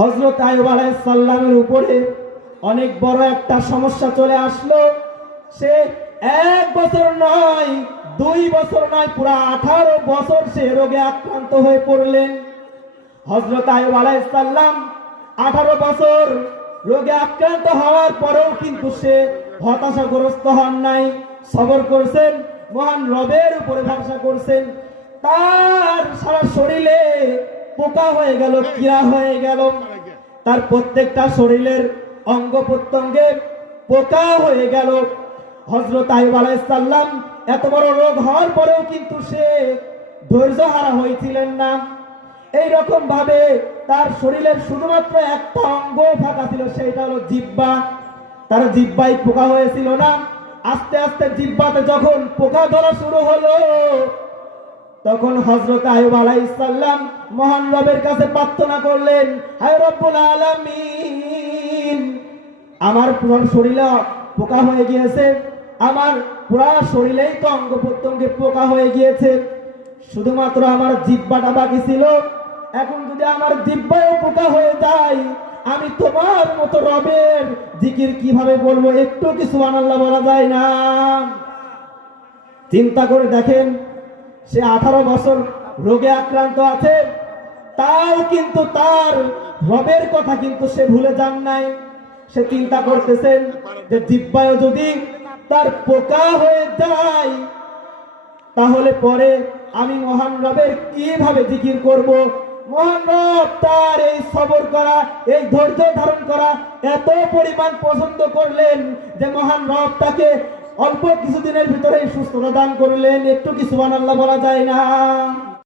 হযরত আইয়ুব আলাইহিস সালামের উপরে অনেক বড় একটা সমস্যা চলে আসলো। সে 1 বছর নয়, 2 বছর নয়, পুরা 18 বছর সে রোগে আক্রান্ত হয়ে পড়লেন। হযরত আইয়ুব আলাইহিস সালাম 18 বছর রোগে আক্রান্ত হওয়ার পরেও কিন্তু সে হতাশাগ্রস্ত হন নাই, সবর করছেন, মহান রবের উপরে ভরসা করছেন। তার সারা শরীরে পোকা হয়ে গেল, কিরা হয়ে গেল, তার প্রত্যেকটা শরীরের অঙ্গ প্রত্যঙ্গে পোকা হয়ে গেল। হযরত আইয়ুব আলাইহিস সালাম এত বড় রোগ হওয়ার পরেও কিন্তু সে ধৈর্য হারা হয়েছিলেন না। এইরকম ভাবে তার শরীরের শুধুমাত্র একটা অঙ্গ ফাঁকা ছিল, সেটা হলো জিহ্বা। তার জিহ্বায় পোকা হয়েছিল না। আস্তে আস্তে জিহ্বাতে যখন পোকা ধরা শুরু হলো, তখন হযরত আইয়ুব আলাইহিস সালাম মহান রবের কাছে প্রার্থনা করলেন, হে রব্বুল আলামিন, আমার পুরো শরীরে পোকা হয়ে গিয়েছে, আমার পুরো শরীরেই তো অঙ্গ প্রত্যঙ্গে পোকা হয়ে গিয়েছে, শুধুমাত্র আমার জিহ্বাটা বাকি ছিল। এখন যদি আমার জিহ্বায়ও পোকা হয়ে যায়, আমি তোমার মতো রবের জিকির কিভাবে বলবো? একটু কি সুবহানাল্লাহ বলা যায় না? চিন্তা করে দেখেন, সে 18 বছর রোগে আক্রান্ত আছে, তাও কিন্তু তার রবের কথা কিন্তু সে ভুলে যান নাই। সে চিন্তা করতেছেন যে জিহ্বায় যদি তার পোকা হয়ে যায়, তাহলে পরে আমি মহান রবের কিভাবে জিকির করব? মহান রব তার এই সবর করা, এই ধৈর্য ধারণ করা এত পরিমাণ পছন্দ করলেন যে মহান রব তাকে অল্প কিছুদিনের ভিতরেই সুস্থতা দান করলেন। একটু কি সুবহানাল্লাহ বলা যায় না?